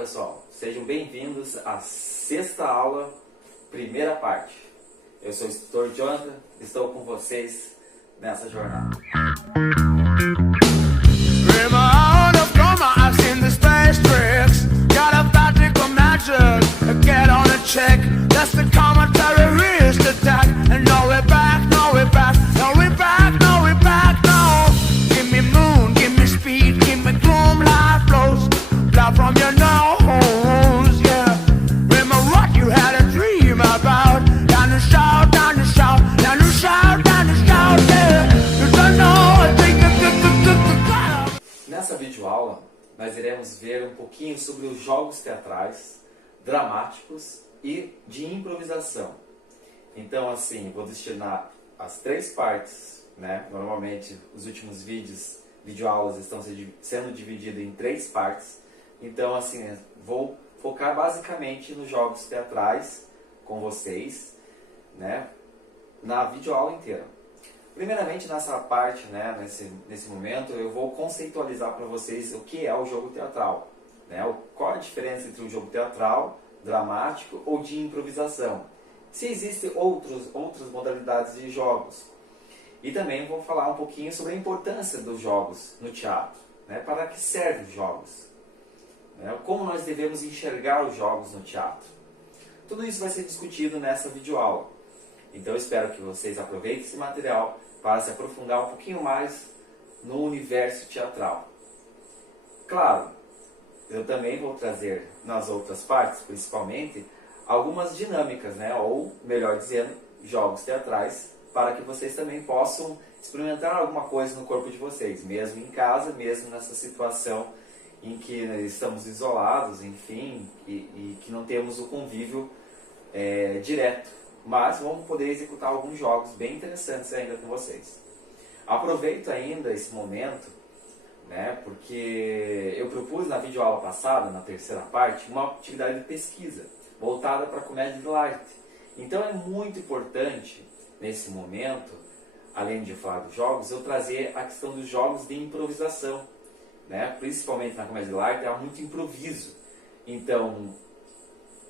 pessoal, sejam bem-vindos à sexta aula, primeira parte. Eu sou o instrutor Jonathan, estou com vocês nessa jornada. From your nose, yeah. Remember what you had a dream about. Down the shout, down the shout, down the shout, down the shout, yeah. You don't know, I think Nessa videoaula, nós iremos ver um pouquinho sobre os jogos teatrais, dramáticos e de improvisação. Então, assim, vou destinar as três partes, né? Normalmente, os últimos videoaulas estão sendo divididos em três partes. Então, assim, vou focar basicamente nos jogos teatrais com vocês, né, na videoaula inteira. Primeiramente, nessa parte, né, nesse momento, eu vou conceitualizar para vocês o que é o jogo teatral, né, qual a diferença entre um jogo teatral, dramático ou de improvisação. Se existem outras modalidades de jogos. E também vou falar um pouquinho sobre a importância dos jogos no teatro, né, para que servem os jogos. Como nós devemos enxergar os jogos no teatro. Tudo isso vai ser discutido nessa videoaula. Então eu espero que vocês aproveitem esse material para se aprofundar um pouquinho mais no universo teatral. Claro, eu também vou trazer nas outras partes, principalmente, algumas dinâmicas, né? Ou, melhor dizendo, jogos teatrais, para que vocês também possam experimentar alguma coisa no corpo de vocês, mesmo em casa, mesmo nessa situação em que estamos isolados, enfim, e que não temos o convívio direto. Mas vamos poder executar alguns jogos bem interessantes ainda com vocês. Aproveito ainda esse momento, né, porque eu propus na videoaula passada, na terceira parte, uma atividade de pesquisa voltada para a comédia de arte. Então é muito importante, nesse momento, além de falar dos jogos, eu trazer a questão dos jogos de improvisação. Né? Principalmente na comédia de arte, há muito improviso. Então,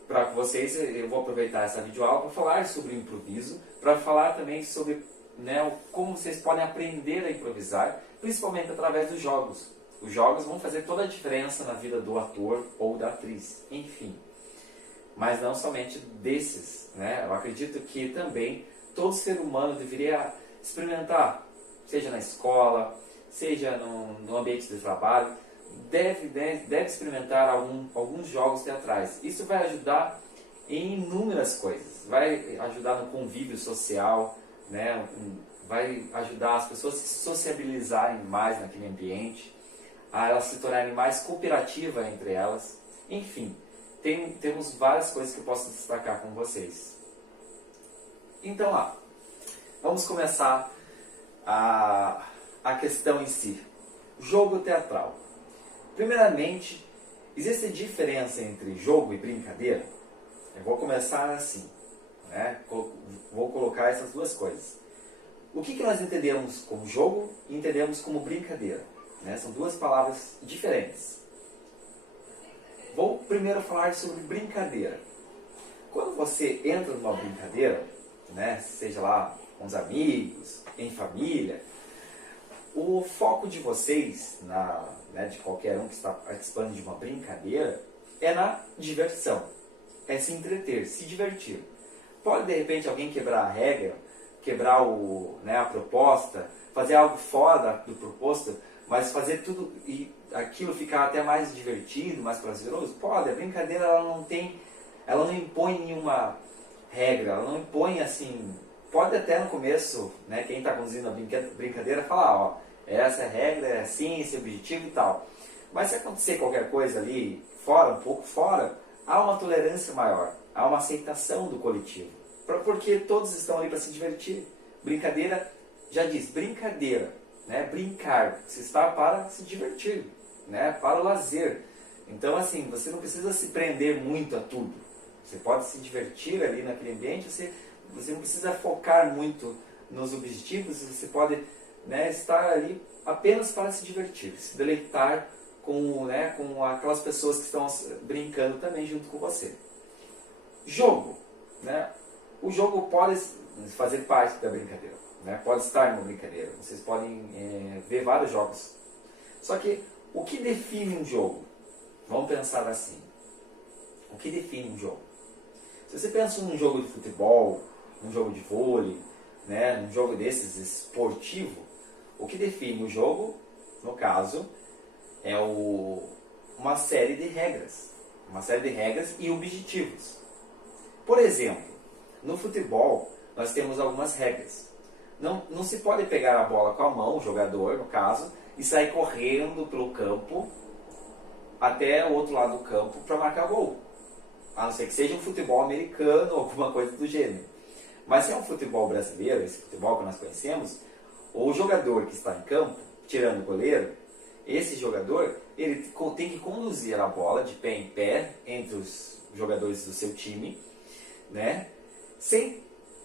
para vocês, eu vou aproveitar essa videoaula para falar sobre o improviso, para falar também sobre, né, como vocês podem aprender a improvisar, principalmente através dos jogos. Os jogos vão fazer toda a diferença na vida do ator ou da atriz, enfim. Mas não somente desses. Né? Eu acredito que também todo ser humano deveria experimentar, seja na escola, seja no ambiente de trabalho, deve experimentar alguns jogos teatrais. Isso vai ajudar em inúmeras coisas. Vai ajudar no convívio social, né? Vai ajudar as pessoas a se sociabilizarem mais naquele ambiente, a elas se tornarem mais cooperativas entre elas. Enfim, temos várias coisas que eu posso destacar com vocês. Então, vamos começar a questão em si. Jogo teatral. Primeiramente, existe diferença entre jogo e brincadeira? Eu vou começar assim, né? Vou colocar essas duas coisas. O que nós entendemos como jogo e entendemos como brincadeira? Né? São duas palavras diferentes. Vou primeiro falar sobre brincadeira. Quando você entra numa brincadeira, né, seja lá com os amigos, em família, o foco de vocês, né, de qualquer um que está participando de uma brincadeira, é na diversão. É se entreter, se divertir. Pode, de repente, alguém quebrar a regra, quebrar a proposta, fazer algo fora do proposto, mas fazer tudo e aquilo ficar até mais divertido, mais prazeroso? Pode. A brincadeira ela não impõe nenhuma regra, ela não impõe assim. Pode até no começo, né, quem está conduzindo a brincadeira falar, essa é a regra, é assim, esse é o objetivo e tal. Mas se acontecer qualquer coisa ali, um pouco fora, há uma tolerância maior, há uma aceitação do coletivo. Porque todos estão ali para se divertir. Brincadeira, já diz, brincadeira, né, brincar, você está para se divertir, né, para o lazer. Então, assim, você não precisa se prender muito a tudo. Você pode se divertir ali naquele ambiente, você não precisa focar muito nos objetivos, você pode, né, estar ali apenas para se divertir, se deleitar com aquelas pessoas que estão brincando também junto com você. Jogo, né? O jogo pode fazer parte da brincadeira, né? Pode estar numa brincadeira. Vocês podem ver vários jogos. Só que o que define um jogo? Vamos pensar assim. O que define um jogo? Se você pensa num jogo de futebol, num jogo de vôlei, né, num jogo desses esportivo, o que define o jogo, no caso, é uma série de regras. Uma série de regras e objetivos. Por exemplo, no futebol, nós temos algumas regras. Não se pode pegar a bola com a mão, o jogador, no caso, e sair correndo pelo campo até o outro lado do campo para marcar gol. A não ser que seja um futebol americano ou alguma coisa do gênero. Mas se é um futebol brasileiro, esse futebol que nós conhecemos, o jogador que está em campo, tirando o goleiro, esse jogador ele tem que conduzir a bola de pé em pé entre os jogadores do seu time, né? Sem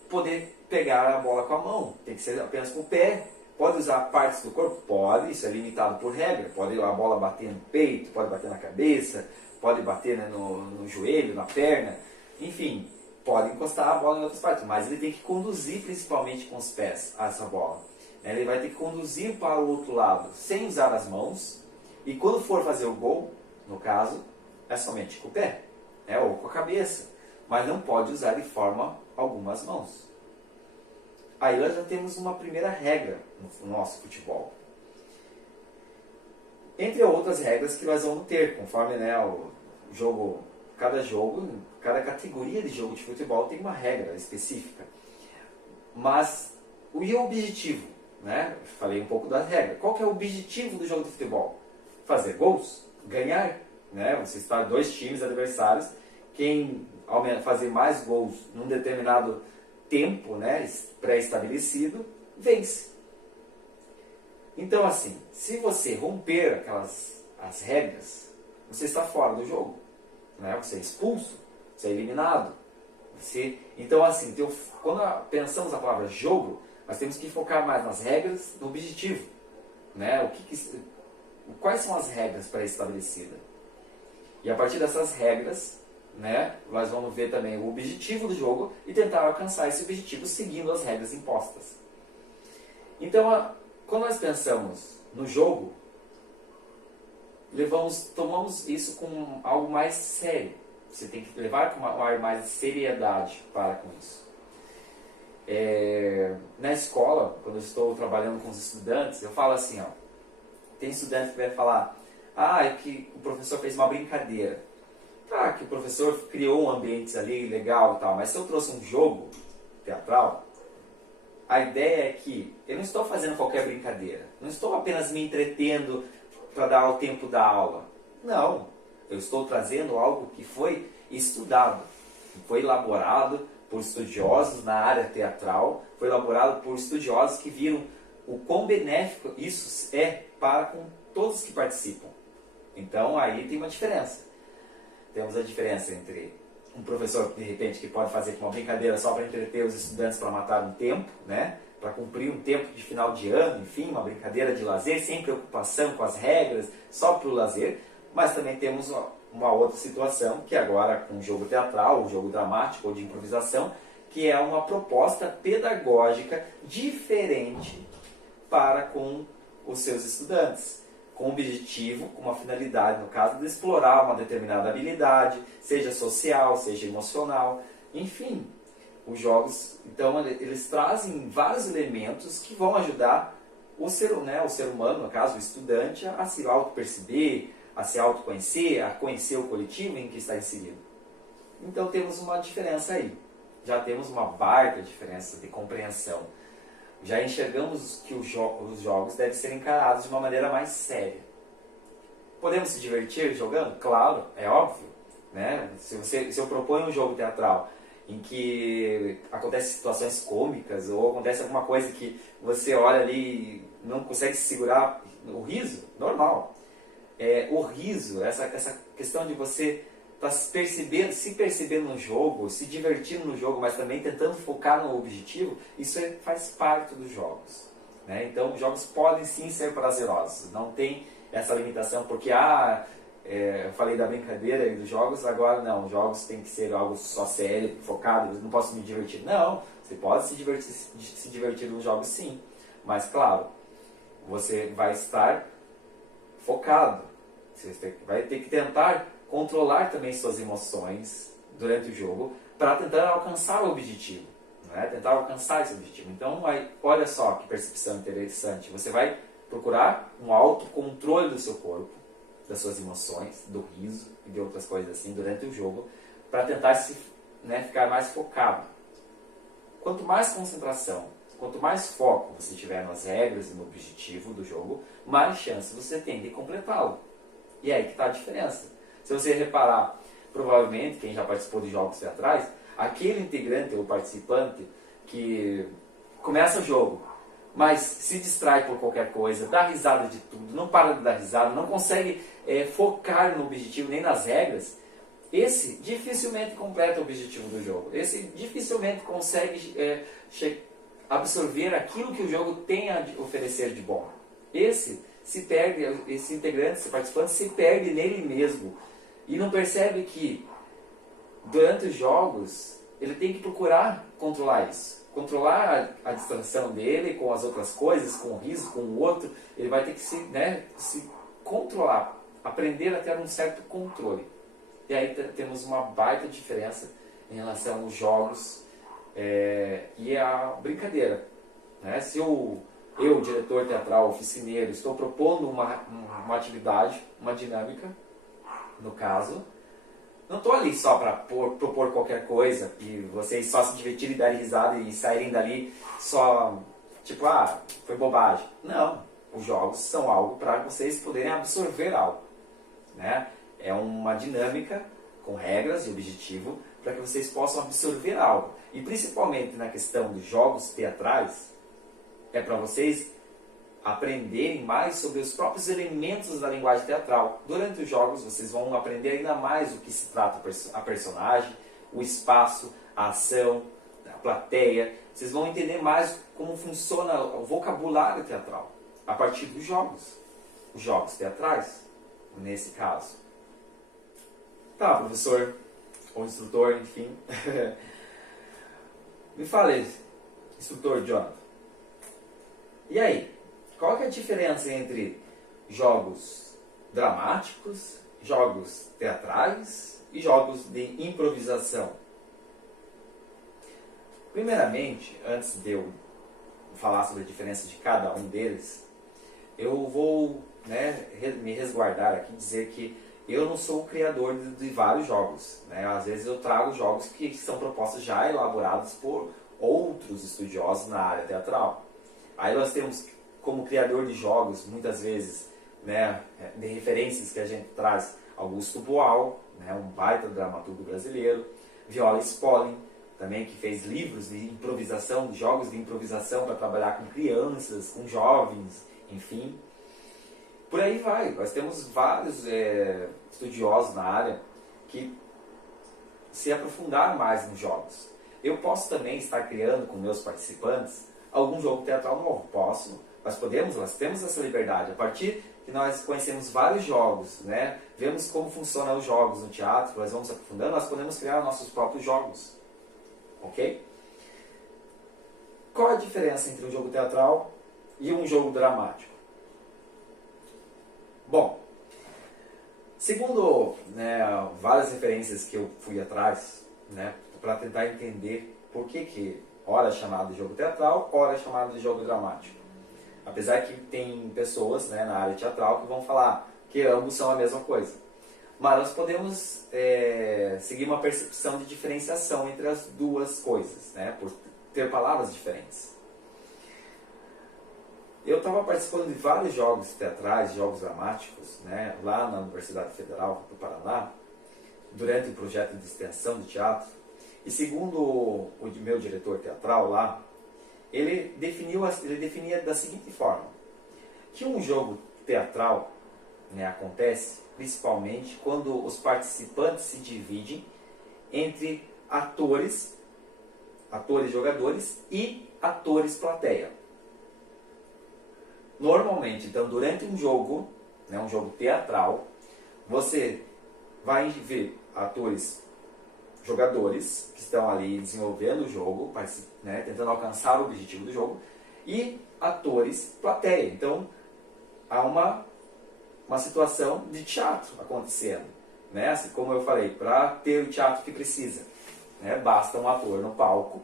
poder pegar a bola com a mão. Tem que ser apenas com o pé. Pode usar partes do corpo? Pode, isso é limitado por regra. Pode a bola bater no peito, pode bater na cabeça, pode bater, né, no joelho, na perna, enfim, pode encostar a bola em outras partes, mas ele tem que conduzir principalmente com os pés essa bola. Ele vai ter que conduzir para o outro lado sem usar as mãos, e quando for fazer o gol, no caso, é somente com o pé, ou com a cabeça, mas não pode usar de forma alguma as mãos. Aí nós já temos uma primeira regra no nosso futebol. Entre outras regras que nós vamos ter, conforme o jogo, cada categoria de jogo de futebol tem uma regra específica. Mas e o objetivo? Né? Falei um pouco da regra. Qual que é o objetivo do jogo de futebol? Fazer gols? Ganhar? Né? Você está dois times adversários, quem fazer mais gols num determinado tempo, né, pré-estabelecido, vence. Então, assim, se você romper as regras, você está fora do jogo, né? Você é expulso, você é eliminado. Então, assim, quando pensamos na palavra jogo, nós temos que focar mais nas regras, no objetivo, né? Quais são as regras pré-estabelecidas? E a partir dessas regras, né, nós vamos ver também o objetivo do jogo e tentar alcançar esse objetivo seguindo as regras impostas. Então, quando nós pensamos no jogo, tomamos isso com algo mais sério. Você tem que levar com um ar mais de seriedade para com isso. Na escola, quando eu estou trabalhando com os estudantes, eu falo assim, tem estudante que vai falar, é que o professor fez uma brincadeira. Tá, que o professor criou um ambiente ali legal e tal, mas se eu trouxe um jogo teatral, a ideia é que eu não estou fazendo qualquer brincadeira, não estou apenas me entretendo para dar o tempo da aula. Não, eu estou trazendo algo que foi estudado, que foi elaborado por estudiosos na área teatral, foi elaborado por estudiosos que viram o quão benéfico isso é para com todos que participam. Então aí tem uma diferença. Temos a diferença entre um professor, de repente, que pode fazer uma brincadeira só para entreter os estudantes para matar um tempo, né? Para cumprir um tempo de final de ano, enfim, uma brincadeira de lazer, sem preocupação com as regras, só para o lazer. Mas também temos uma outra situação, que agora com o jogo teatral, o jogo dramático ou de improvisação, que é uma proposta pedagógica diferente para com os seus estudantes, com o objetivo, com uma finalidade, no caso, de explorar uma determinada habilidade, seja social, seja emocional, enfim. Os jogos, então, eles trazem vários elementos que vão ajudar o ser humano, no caso, o estudante, a se auto-perceber, a se autoconhecer, a conhecer o coletivo em que está inserido. Então, temos uma diferença aí. Já temos uma baita diferença de compreensão. Já enxergamos que os jogos devem ser encarados de uma maneira mais séria. Podemos se divertir jogando? Claro, é óbvio. Né? Se eu proponho um jogo teatral em que acontecem situações cômicas ou acontece alguma coisa que você olha ali e não consegue segurar o riso, normal. O riso, essa questão de você estar se percebendo no jogo, se divertindo no jogo, mas também tentando focar no objetivo, isso faz parte dos jogos. Né? Então, os jogos podem sim ser prazerosos. Não tem essa limitação, porque eu falei da brincadeira e dos jogos, agora não, os jogos tem que ser algo só sério, focado, eu não posso me divertir. Não, você pode se divertir nos jogos sim, mas claro, você vai estar focado, você vai ter que tentar controlar também suas emoções durante o jogo para tentar alcançar o objetivo, né? Tentar alcançar esse objetivo. Então, olha só que percepção interessante, você vai procurar um autocontrole do seu corpo, das suas emoções, do riso e de outras coisas assim durante o jogo, para tentar ficar mais focado. Quanto mais concentração, quanto mais foco você tiver nas regras e no objetivo do jogo, mais chance você tem de completá-lo. E é aí que está a diferença. Se você reparar, provavelmente, quem já participou de jogos teatrais, aquele integrante ou participante que começa o jogo, mas se distrai por qualquer coisa, dá risada de tudo, não para de dar risada, não consegue focar no objetivo nem nas regras, esse dificilmente completa o objetivo do jogo. Esse dificilmente consegue absorver aquilo que o jogo tem a oferecer de bom. Esse se perde, esse integrante, esse participante se perde nele mesmo e não percebe que durante os jogos ele tem que procurar controlar isso. Controlar a distração dele com as outras coisas, com o riso, com o outro. Ele vai ter que se controlar, aprender a ter um certo controle. E aí temos uma baita diferença em relação aos jogos e a brincadeira. Né? Se eu, diretor teatral, oficineiro, estou propondo uma atividade, uma dinâmica, no caso, não estou ali só para propor qualquer coisa e vocês só se divertirem e darem risada e saírem dali só, tipo, foi bobagem. Não, os jogos são algo para vocês poderem absorver algo. Né? É uma dinâmica com regras e objetivo para que vocês possam absorver algo. E principalmente na questão dos jogos teatrais, é para vocês aprenderem mais sobre os próprios elementos da linguagem teatral. Durante os jogos vocês vão aprender ainda mais o que se trata a personagem, o espaço, a ação, a plateia. Vocês vão entender mais como funciona o vocabulário teatral a partir dos jogos. Os jogos teatrais, nesse caso. Tá, professor, ou instrutor, enfim. Me fale, instrutor Jonathan. E aí? Qual que é a diferença entre jogos dramáticos, jogos teatrais e jogos de improvisação? Primeiramente, antes de eu falar sobre a diferença de cada um deles, eu vou me resguardar aqui e dizer que eu não sou o criador de vários jogos. Né? Às vezes eu trago jogos que são propostas já elaboradas por outros estudiosos na área teatral. Aí nós temos como criador de jogos, muitas vezes, de referências que a gente traz, Augusto Boal, um baita dramaturgo brasileiro, Viola Spolin, também que fez livros de improvisação, de jogos de improvisação para trabalhar com crianças, com jovens, enfim. Por aí vai, nós temos vários estudiosos na área que se aprofundaram mais nos jogos. Eu posso também estar criando com meus participantes algum jogo teatral novo, nós temos essa liberdade. A partir que nós conhecemos vários jogos, vemos como funcionam os jogos no teatro, nós vamos aprofundando, nós podemos criar nossos próprios jogos. Ok? Qual a diferença entre um jogo teatral e um jogo dramático? Bom, segundo várias referências que eu fui atrás, para tentar entender por que ora é chamado de jogo teatral, ora é chamado de jogo dramático. Apesar que tem pessoas na área teatral que vão falar que ambos são a mesma coisa. Mas nós podemos seguir uma percepção de diferenciação entre as duas coisas, por ter palavras diferentes. Eu estava participando de vários jogos teatrais, jogos dramáticos, lá na Universidade Federal do Paraná, durante o projeto de extensão de teatro. E segundo o meu diretor teatral lá, ele definia da seguinte forma, que um jogo teatral acontece principalmente quando os participantes se dividem entre atores jogadores e atores plateia. Normalmente, então, durante um jogo, né, um jogo teatral, você vai ver atores, jogadores que estão ali desenvolvendo o jogo, né, tentando alcançar o objetivo do jogo, e atores, plateia. Então, há uma situação de teatro acontecendo. Né? Assim, como eu falei, para ter o teatro que precisa, né, basta um ator no palco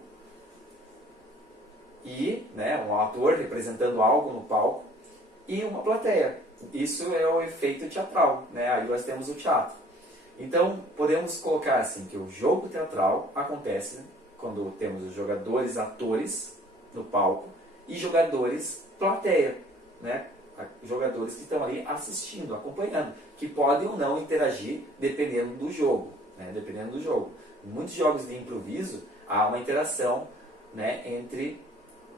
e, né, um ator representando algo no palco e uma plateia. Isso é o efeito teatral, né? Aí nós temos o teatro. Então, podemos colocar assim que o jogo teatral acontece quando temos os jogadores, atores no palco e jogadores, plateia, né? Jogadores que estão ali assistindo, acompanhando, que podem ou não interagir dependendo do jogo, né? Dependendo do jogo. Em muitos jogos de improviso há uma interação, né, entre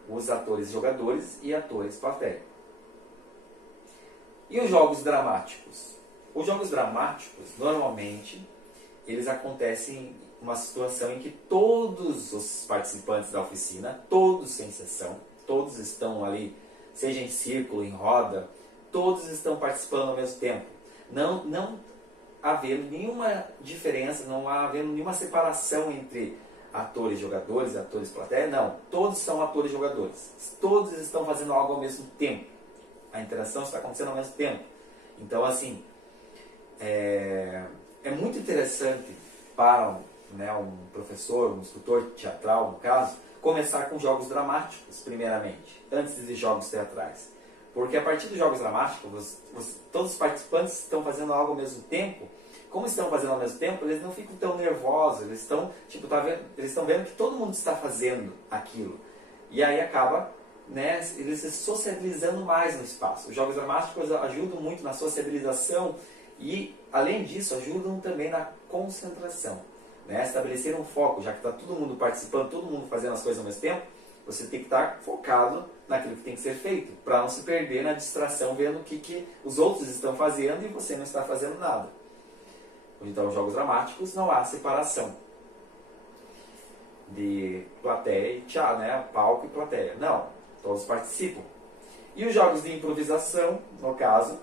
os atores jogadores e atores plateia. E os jogos dramáticos? Os jogos dramáticos, normalmente, eles acontecem em uma situação em que todos os participantes da oficina, todos sem exceção, todos estão ali, seja em círculo, em roda, todos estão participando ao mesmo tempo. Não havendo nenhuma diferença, não havendo nenhuma separação entre atores jogadores e atores plateia, não. Todos são atores jogadores. Todos estão fazendo algo ao mesmo tempo. A interação está acontecendo ao mesmo tempo. Então, assim, é muito interessante para um professor, um instrutor teatral, no caso, começar com jogos dramáticos, primeiramente, antes de jogos teatrais. Porque a partir dos jogos dramáticos, todos os participantes estão fazendo algo ao mesmo tempo. Como estão fazendo ao mesmo tempo, eles não ficam tão nervosos, eles estão vendo que todo mundo está fazendo aquilo. E aí acaba, né, eles se sociabilizando mais no espaço. Os jogos dramáticos ajudam muito na sociabilização e, além disso, ajudam também na concentração. Né? Estabelecer um foco, já que está todo mundo participando, todo mundo fazendo as coisas ao mesmo tempo, você tem que estar focado naquilo que tem que ser feito, para não se perder na distração vendo o que os outros estão fazendo e você não está fazendo nada. Então, os jogos dramáticos não há separação de plateia e teatro, né? Palco e plateia. Não, todos participam. E os jogos de improvisação, no caso,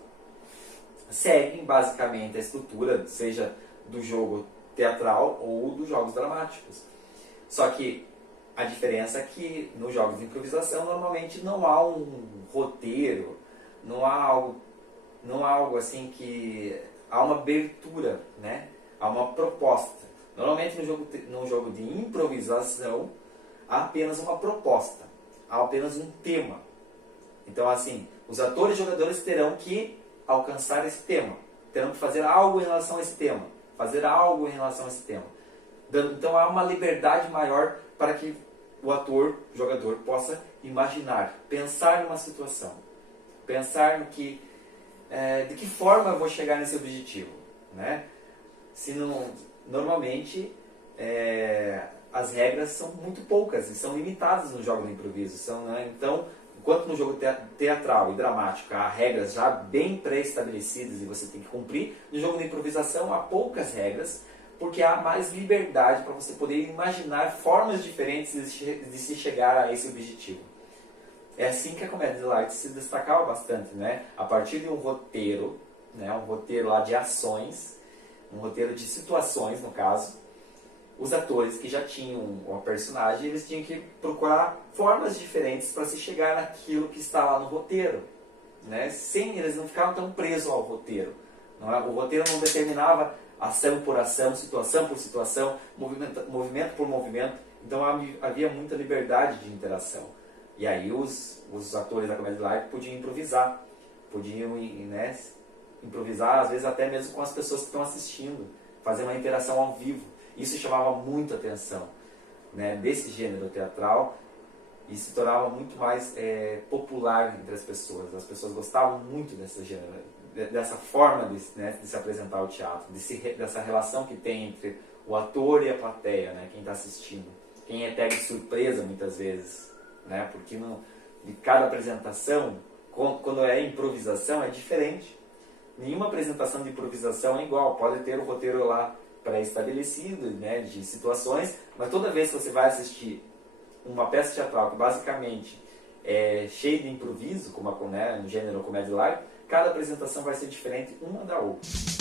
seguem basicamente a estrutura, seja do jogo teatral ou dos jogos dramáticos. Só que a diferença é que nos jogos de improvisação normalmente não há um roteiro, não há algo assim que há uma abertura, né? Há uma proposta. Normalmente no jogo de improvisação há apenas uma proposta, há apenas um tema. Então, assim, os atores e jogadores terão que alcançar esse tema, terão que fazer algo em relação a esse tema, Então há uma liberdade maior para que o ator, o jogador, possa imaginar, pensar numa situação, pensar no que de que forma eu vou chegar nesse objetivo, né? Normalmente as regras são muito poucas e são limitadas no jogo de improviso. Né? Então, enquanto no jogo teatral e dramático há regras já bem pré-estabelecidas e você tem que cumprir, no jogo de improvisação há poucas regras, porque há mais liberdade para você poder imaginar formas diferentes de se chegar a esse objetivo. É assim que a Comédia Delight se destacava bastante, né? A partir de um roteiro, né? Um roteiro lá de ações, um roteiro de situações, no caso, os atores que já tinham uma personagem, eles tinham que procurar formas diferentes para se chegar naquilo que está lá no roteiro, né? Eles não ficavam tão presos ao roteiro. Não é? O roteiro não determinava ação por ação, situação por situação, movimento por movimento. Então havia muita liberdade de interação. E aí os atores da Comédia Live podiam improvisar. Né, improvisar, às vezes até mesmo com as pessoas que estão assistindo. Fazer uma interação ao vivo. Isso chamava muito a atenção, né, desse gênero teatral e se tornava muito mais popular entre as pessoas. As pessoas gostavam muito desse gênero, dessa forma de se apresentar ao teatro, dessa relação que tem entre o ator e a plateia, né, quem está assistindo. Quem é pego de surpresa muitas vezes, né, porque de cada apresentação, quando é improvisação, é diferente. Nenhuma apresentação de improvisação é igual. Pode ter o roteiro lá pré-estabelecido, né, de situações, mas toda vez que você vai assistir uma peça teatral que basicamente cheio de improviso, como no gênero comédia live, cada apresentação vai ser diferente uma da outra.